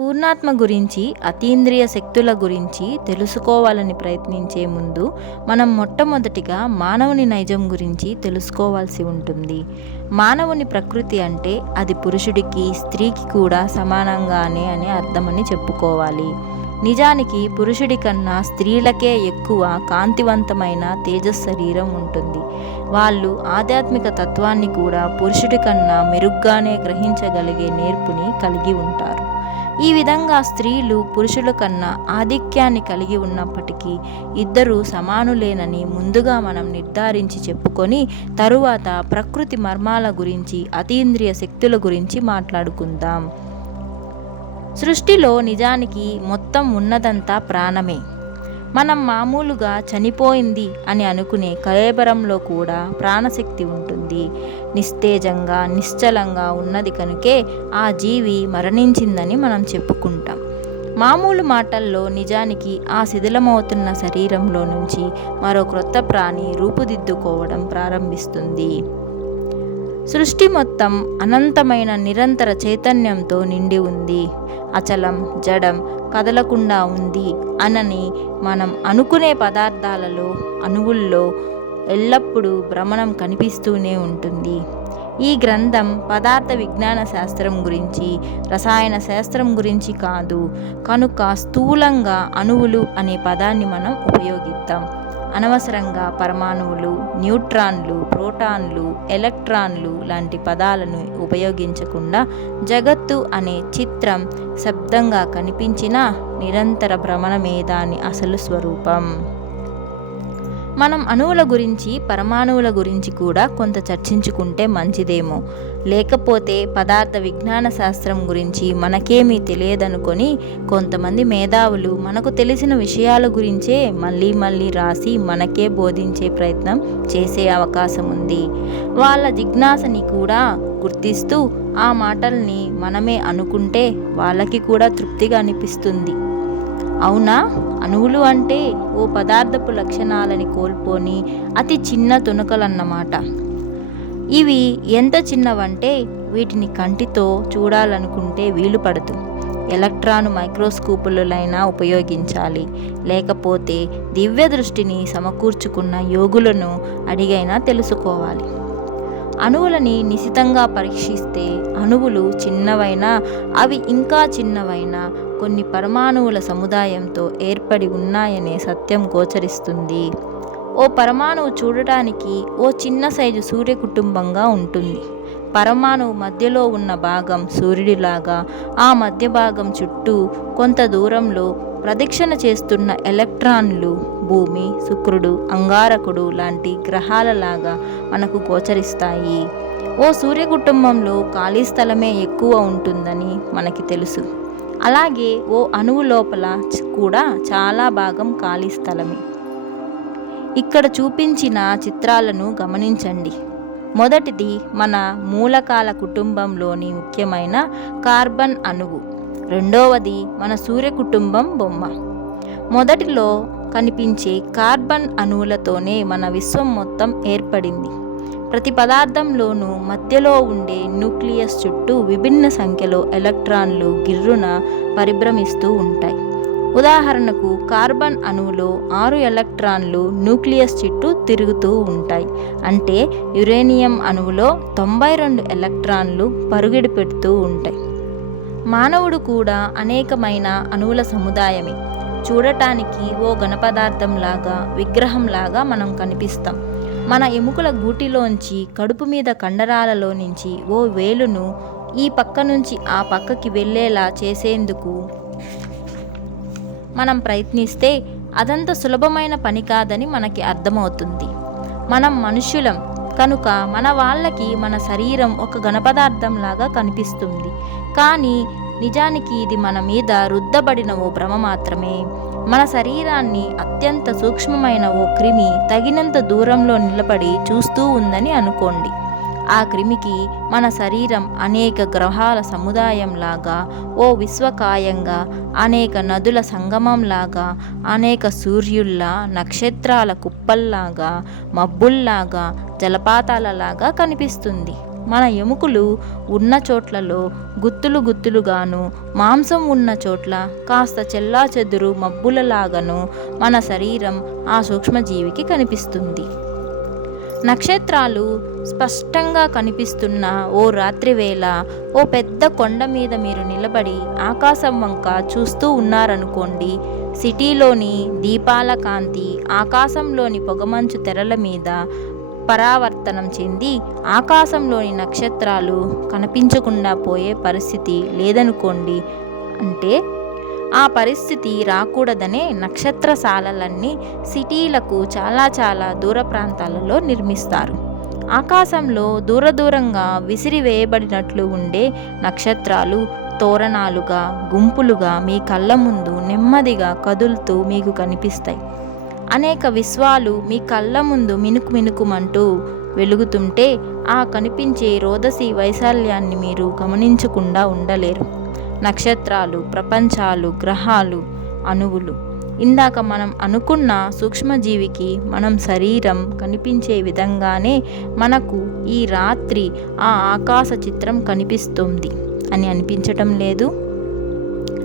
పూర్ణాత్మ గురించి అతీంద్రియ శక్తుల గురించి తెలుసుకోవాలని ప్రయత్నించే ముందు మనం మొట్టమొదటిగా మానవుని నైజం గురించి తెలుసుకోవాల్సి ఉంటుంది. మానవుని ప్రకృతి అంటే అది పురుషుడికి స్త్రీకి కూడా సమానంగానే అని అర్థమని చెప్పుకోవాలి. నిజానికి పురుషుడి కన్నా స్త్రీలకే ఎక్కువ కాంతివంతమైన తేజస్ శరీరం ఉంటుంది. వాళ్ళు ఆధ్యాత్మిక తత్వాన్ని కూడా పురుషుడి కన్నా మెరుగ్గానే గ్రహించగలిగే నేర్పుని కలిగి ఉంటారు. ఈ విధంగా స్త్రీలు పురుషుల కన్నా ఆధిక్యాన్ని కలిగి ఉన్నప్పటికీ ఇద్దరూ సమానులేనని ముందుగా మనం నిర్ధారించి చెప్పుకొని తరువాత ప్రకృతి మర్మాల గురించి అతీంద్రియ శక్తుల గురించి మాట్లాడుకుందాం. సృష్టిలో నిజానికి మొత్తం ఉన్నదంతా ప్రాణమే. మనం మామూలుగా చనిపోయింది అని అనుకునే కలేబరంలో కూడా ప్రాణశక్తి ఉంటుంది. నిస్తేజంగా నిశ్చలంగా ఉన్నది కనుకే ఆ జీవి మరణించిందని మనం చెప్పుకుంటాం. మామూలు మాటల్లో నిజానికి ఆ శిథిలమవుతున్న శరీరంలో నుంచి మరో క్రొత్త ప్రాణి రూపుదిద్దుకోవడం ప్రారంభిస్తుంది. సృష్టి మొత్తం అనంతమైన నిరంతర చైతన్యంతో నిండి ఉంది. అచలం జడం కదలకుండా ఉంది అనని మనం అనుకునే పదార్థాలలో అణువుల్లో ఎల్లప్పుడూ భ్రమణం కనిపిస్తూనే ఉంటుంది. ఈ గ్రంథం పదార్థ విజ్ఞాన శాస్త్రం గురించి రసాయన శాస్త్రం గురించి కాదు కనుక స్థూలంగా అణువులు అనే పదాన్ని మనం ఉపయోగిద్దాం. అనవసరంగా పరమాణువులు న్యూట్రాన్లు ప్రోటాన్లు ఎలక్ట్రాన్లు లాంటి పదాలను ఉపయోగించకుండా జగత్తు అనే చిత్రం శబ్దంగా కనిపించిన నిరంతర భ్రమణమే దాని అసలు స్వరూపం. మనం అణువుల గురించి పరమాణువుల గురించి కూడా కొంత చర్చించుకుంటే మంచిదేమో. లేకపోతే పదార్థ విజ్ఞాన శాస్త్రం గురించి మనకేమీ తెలియదనుకొని కొంతమంది మేధావులు మనకు తెలిసిన విషయాల గురించే మళ్ళీ మళ్ళీ రాసి మనకే బోధించే ప్రయత్నం చేసే అవకాశం ఉంది. వాళ్ళ జిజ్ఞాసని కూడా గుర్తిస్తూ ఆ మాటల్ని మనమే అనుకుంటే వాళ్ళకి కూడా తృప్తిగా అనిపిస్తుంది. అవునా? అణువులు అంటే ఓ పదార్థపు లక్షణాలని కోల్పోని అతి చిన్న తునకలన్నమాట ఇవి ఎంత చిన్నవంటే వీటిని కంటితో చూడాలనుకుంటే వీలు పడదు. ఎలక్ట్రాన్ మైక్రోస్కోపులైనా ఉపయోగించాలి. లేకపోతే దివ్య దృష్టిని సమకూర్చుకున్న యోగులను అడిగైనా తెలుసుకోవాలి. అణువులని నిశితంగా పరీక్షిస్తే అణువులు చిన్నవైనా అవి ఇంకా చిన్నవైనా కొన్ని పరమాణువుల సముదాయంతో ఏర్పడి ఉన్నాయనే సత్యం గోచరిస్తుంది. ఓ పరమాణువు చూడటానికి ఓ చిన్న సైజు సూర్య కుటుంబంగా ఉంటుంది. పరమాణువు మధ్యలో ఉన్న భాగం సూర్యుడిలాగా ఆ మధ్య భాగం చుట్టూ కొంత దూరంలో ప్రదక్షిణ చేస్తున్న ఎలక్ట్రాన్లు భూమి శుక్రుడు అంగారకుడు లాంటి గ్రహాలలాగా మనకు గోచరిస్తాయి. ఓ సూర్య కుటుంబంలో ఖాళీ స్థలమే ఎక్కువ ఉంటుందని మనకి తెలుసు. అలాగే ఓ అణువు లోపల కూడా చాలా భాగం ఖాళీ స్థలమే. ఇక్కడ చూపించిన చిత్రాలను గమనించండి. మొదటిది మన మూలకాల కుటుంబంలోని ముఖ్యమైన కార్బన్ అణువు. రెండవది మన సూర్య కుటుంబం బొమ్మ. మొదటిలో కనిపించే కార్బన్ అణువులతోనే మన విశ్వం మొత్తం ఏర్పడింది. ప్రతి పదార్థంలోనూ మధ్యలో ఉండే న్యూక్లియస్ చుట్టూ విభిన్న సంఖ్యలో ఎలక్ట్రాన్లు గిర్రున పరిభ్రమిస్తూ ఉంటాయి. ఉదాహరణకు కార్బన్ అణువులో ఆరు ఎలక్ట్రాన్లు న్యూక్లియస్ చుట్టూ తిరుగుతూ ఉంటాయి. అంటే యురేనియం అణువులో తొంభై రెండు ఎలక్ట్రాన్లు పరుగిడి పెడుతూ ఉంటాయి. మానవుడు కూడా అనేకమైన అణువుల సముదాయమే. చూడటానికి ఓ ఘనపదార్థంలాగా విగ్రహంలాగా మనం కనిపిస్తాం. మన ఎముకల గూటిలోంచి కడుపు మీద కండరాలలో నుంచి ఓ వేలును ఈ పక్క నుంచి ఆ పక్కకి వెళ్ళేలా చేసేందుకు మనం ప్రయత్నిస్తే అదంత సులభమైన పని కాదని మనకి అర్థమవుతుంది. మనం మనుషులం కనుక మన వాళ్ళకి మన శరీరం ఒక ఘనపదార్థంలాగా కనిపిస్తుంది. కానీ నిజానికి ఇది మన మీద రుద్దబడిన ఓ భ్రమ మాత్రమే. మన శరీరాన్ని అత్యంత సూక్ష్మమైన ఓ క్రిమి తగినంత దూరంలో నిలబడి చూస్తూ ఉందని అనుకోండి. ఆ క్రిమికి మన శరీరం అనేక గ్రహాల సముదాయంలాగా ఓ విశ్వకాయంగా అనేక నదుల సంగమంలాగా అనేక సూర్యుల్లా నక్షత్రాల కుప్పల్లాగా మబ్బుల్లాగా జలపాతాలలాగా కనిపిస్తుంది. మన ఎముకలు ఉన్న చోట్లలో గుత్తులు గుత్తులుగాను మాంసం ఉన్న చోట్ల కాస్త చెల్లా చెదురు మబ్బులలాగను మన శరీరం ఆ సూక్ష్మజీవికి కనిపిస్తుంది. నక్షత్రాలు స్పష్టంగా కనిపిస్తున్న ఓ రాత్రివేళ ఓ పెద్ద కొండ మీద మీరు నిలబడి ఆకాశం వంక చూస్తూ ఉన్నారనుకోండి సిటీలోని దీపాల కాంతి ఆకాశంలోని పొగమంచు తెరల మీద పరావర్తనం చెంది ఆకాశంలోని నక్షత్రాలు కనిపించకుండా పోయే పరిస్థితి లేదనుకోండి. అంటే ఆ పరిస్థితి రాకూడదనే నక్షత్రశాలలన్నీ సిటీలకు చాలా చాలా దూర ప్రాంతాలలో నిర్మిస్తారు. ఆకాశంలో దూర దూరంగా విసిరివేయబడినట్లు ఉండే నక్షత్రాలు తోరణాలుగా గుంపులుగా మీ కళ్ళ ముందు నెమ్మదిగా కదులుతూ మీకు కనిపిస్తాయి. అనేక విశ్వాలు మీ కళ్ళ ముందు మినుకు మినుకుమంటూ వెలుగుతుంటే ఆ కనిపించే రోదసి వైశాల్యాన్ని మీరు గమనించకుండా ఉండలేరు. నక్షత్రాలు ప్రపంచాలు గ్రహాలు అణువులు. ఇందాక మనం అనుకున్న సూక్ష్మజీవికి మనం శరీరం కనిపించే విధంగానే మనకు ఈ రాత్రి ఆ ఆకాశ చిత్రం కనిపిస్తుంది అని అనిపించటం లేదు.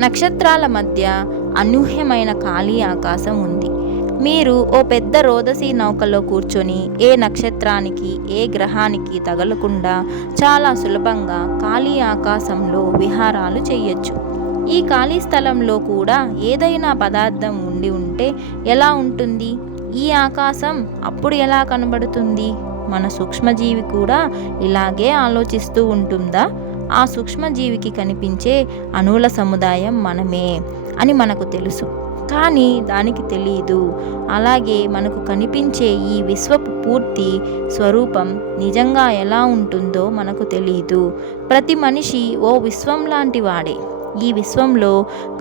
నక్షత్రాల మధ్య అనూహ్యమైన ఖాళీ ఆకాశం ఉంది. మీరు ఓ పెద్ద రోదసి నౌకలో కూర్చొని ఏ నక్షత్రానికి ఏ గ్రహానికి తగలకుండా చాలా సులభంగా ఖాళీ ఆకాశంలో విహారాలు చేయొచ్చు ఈ ఖాళీ స్థలంలో కూడా ఏదైనా పదార్థం ఉండి ఉంటే ఎలా ఉంటుంది? ఈ ఆకాశం అప్పుడు ఎలా కనబడుతుంది? మన సూక్ష్మజీవి కూడా ఇలాగే ఆలోచిస్తూ ఉంటుందా? ఆ సూక్ష్మజీవికి కనిపించే అణువుల సముదాయం మనమే అని మనకు తెలుసు. కానీ దానికి తెలియదు అలాగే మనకు కనిపించే ఈ విశ్వపు పూర్తి స్వరూపం నిజంగా ఎలా ఉంటుందో మనకు తెలియదు ప్రతి మనిషి ఓ విశ్వం లాంటి వాడే. ఈ విశ్వంలో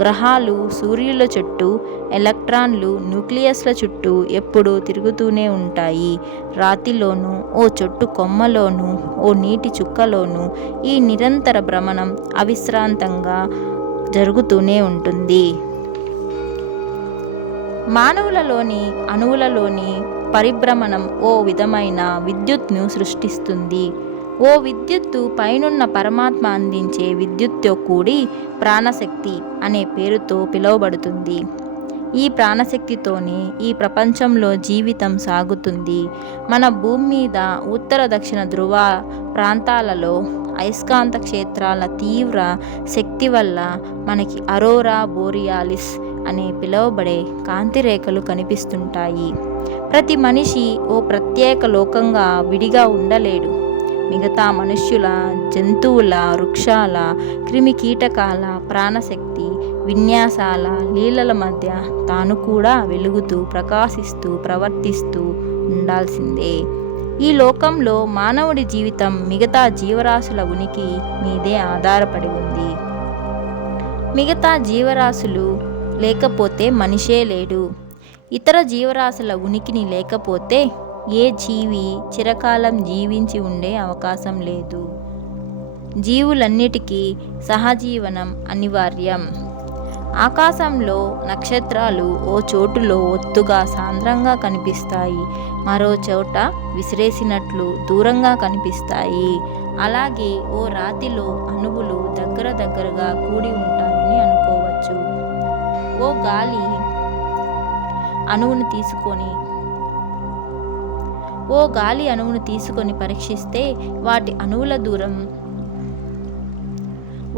గ్రహాలు సూర్యుల చుట్టూ ఎలక్ట్రాన్లు న్యూక్లియస్ల చుట్టూ ఎప్పుడూ తిరుగుతూనే ఉంటాయి. రాతిలోనూ ఓ చెట్టు కొమ్మలోనూ ఓ నీటి చుక్కలోనూ ఈ నిరంతర భ్రమణం అవిశ్రాంతంగా జరుగుతూనే ఉంటుంది. మానవులలోని అణువులలోని పరిభ్రమణం ఓ విధమైన విద్యుత్ను సృష్టిస్తుంది. ఓ విద్యుత్తు పైనున్న పరమాత్మ అందించే విద్యుత్తో కూడి ప్రాణశక్తి అనే పేరుతో పిలువబడుతుంది. ఈ ప్రాణశక్తితోనే ఈ ప్రపంచంలో జీవితం సాగుతుంది. మన భూమి మీద ఉత్తర దక్షిణ ధృవ ప్రాంతాలలో అయస్కాంత క్షేత్రాల తీవ్ర శక్తి వల్ల మనకి అరోరా బోరియాలిస్ అని పిలువబడే కాంతి రేఖలు కనిపిస్తుంటాయి. ప్రతి మనిషి ఓ ప్రత్యేక లోకంగా విడిగా ఉండలేడు. మిగతా మనుష్యుల జంతువుల వృక్షాల క్రిమి కీటకాల ప్రాణశక్తి విన్యాసాల లీలల మధ్య తాను కూడా వెలుగుతూ ప్రకాశిస్తూ ప్రవర్తిస్తూ ఉండాల్సిందే. ఈ లోకంలో మానవుడి జీవితం మిగతా జీవరాశుల ఉనికి మీదే ఆధారపడి ఉంది. మిగతా జీవరాశులు లేకపోతే మనిషే లేడు. ఇతర జీవరాశుల ఉనికిని లేకపోతే ఏ జీవి చిరకాలం జీవించి ఉండే అవకాశం లేదు. జీవులన్నిటికీ సహజీవనం అనివార్యం. ఆకాశంలో నక్షత్రాలు ఓ చోటులో ఒత్తుగా సాంద్రంగా కనిపిస్తాయి. మరో చోట విసిరేసినట్లు దూరంగా కనిపిస్తాయి. అలాగే ఓ రాతిలో అణువులు దగ్గర దగ్గరగా కూడి ఉంటాయి. ఓ గాలి అణువును తీసుకొని ఓ గాలి అణువును తీసుకొని పరీక్షిస్తే వాటి అణువుల దూరం.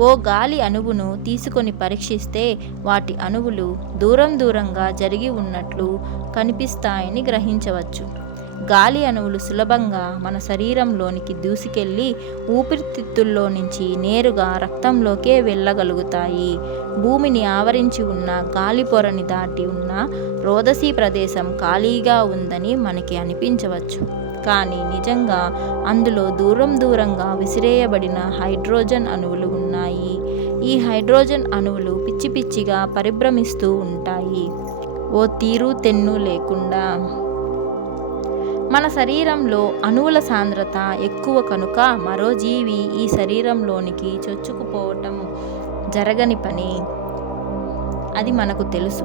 ఓ గాలి అణువును తీసుకొని పరీక్షిస్తే వాటి అణువులు దూరం దూరంగా జరిగి ఉన్నట్లు కనిపిస్తాయని గ్రహించవచ్చు. గాలి అణువులు సులభంగా మన శరీరంలోనికి దూసుకెళ్ళి ఊపిరితిత్తుల్లో నుంచి నేరుగా రక్తంలోకే వెళ్ళగలుగుతాయి. భూమిని ఆవరించి ఉన్న గాలి పొరని దాటి ఉన్న రోదసీ ప్రదేశం ఖాళీగా ఉందని మనకి అనిపించవచ్చు. కానీ నిజంగా అందులో దూరం దూరంగా విసిరేయబడిన హైడ్రోజన్ అణువులు ఉన్నాయి. ఈ హైడ్రోజన్ అణువులు పిచ్చి పిచ్చిగా పరిభ్రమిస్తూ ఉంటాయి. ఓ తీరు తెన్ను లేకుండా మన శరీరంలో అణువుల సాంద్రత ఎక్కువ కనుక మరో జీవి ఈ శరీరంలోనికి చొచ్చుకుపోవటం జరగని పని. అది మనకు తెలుసు.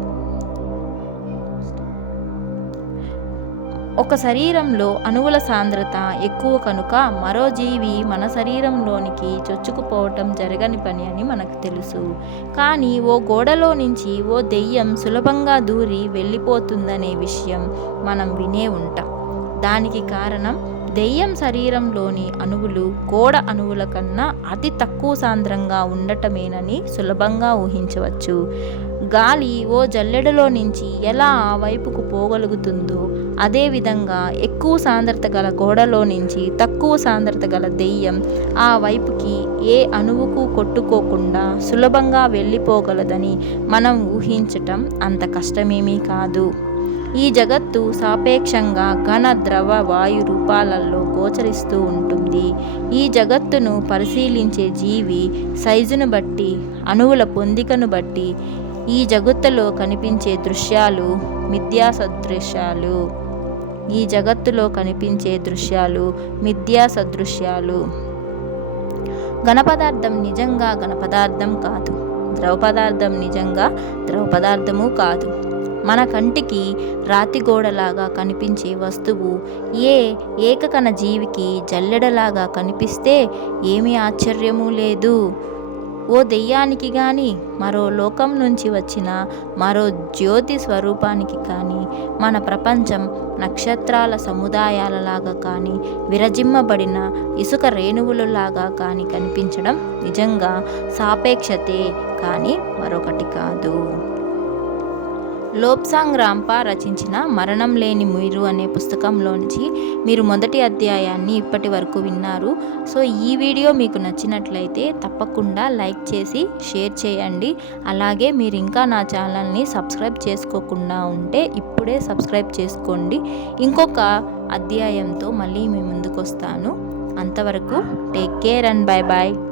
ఒక శరీరంలో అణువుల సాంద్రత ఎక్కువ కనుక మరో జీవి మన శరీరంలోనికి చొచ్చుకుపోవటం జరగని పని అని మనకు తెలుసు. కానీ ఓ గోడలో నుంచి ఓ దెయ్యం సులభంగా దూరి వెళ్ళిపోతుందనే విషయం మనం వినే ఉంటాం. దానికి కారణం దెయ్యం శరీరంలోని అణువులు గోడ అణువుల కన్నా అతి తక్కువ సాంద్రంగా ఉండటమేనని సులభంగా ఊహించవచ్చు. గాలి ఓ జల్లెడలో నుంచి ఎలా ఆ వైపుకు పోగలుగుతుందో అదేవిధంగా ఎక్కువ సాంద్రత గల గోడలో నుంచి తక్కువ సాంద్రత గల దెయ్యం ఆ వైపుకి ఏ అణువుకు కొట్టుకోకుండా సులభంగా వెళ్ళిపోగలదని మనం ఊహించటం అంత కష్టమేమీ కాదు. ఈ జగత్తు సాపేక్షంగా ఘన ద్రవ వాయు రూపాలలో గోచరిస్తూ ఉంటుంది. ఈ జగత్తును పరిశీలించే జీవి సైజును బట్టి అణువుల పొందికను బట్టి ఈ జగత్తులో కనిపించే దృశ్యాలు మిథ్యా సదృశ్యాలు ఈ జగత్తులో కనిపించే దృశ్యాలు మిథ్యా సదృశ్యాలు ఘనపదార్థం నిజంగా ఘనపదార్థం కాదు. ద్రవ పదార్థం నిజంగా ద్రవ పదార్థము కాదు. మన కంటికి రాతి గోడలాగా కనిపించే వస్తువు ఏ ఏకకణ జీవికి జల్లెడలాగా కనిపిస్తే ఏమీ ఆశ్చర్యము లేదు. ఓ దెయ్యానికి కానీ మరో లోకం నుంచి వచ్చిన మరో జ్యోతి స్వరూపానికి కానీ మన ప్రపంచం నక్షత్రాల సముదాయాలలాగా కానీ విరజిమ్మబడిన ఇసుక రేణువులలాగా కానీ కనిపించడం నిజంగా సాపేక్షతే కానీ మరొకటి కాదు. లోప్సాంగ్ రాంపా రచించిన మరణం లేని మీరు అనే పుస్తకంలోంచి మీరు మొదటి అధ్యాయాన్ని ఇప్పటి వరకు విన్నారు. సో ఈ వీడియో మీకు నచ్చినట్లయితే తప్పకుండా లైక్ చేసి షేర్ చేయండి. అలాగే మీరు ఇంకా నా ఛానల్ని సబ్స్క్రైబ్ చేసుకోకుండా ఉంటే ఇప్పుడే సబ్స్క్రైబ్ చేసుకోండి. ఇంకొక అధ్యాయంతో మళ్ళీ మీ ముందుకు వస్తాను అంతవరకు take care and bye bye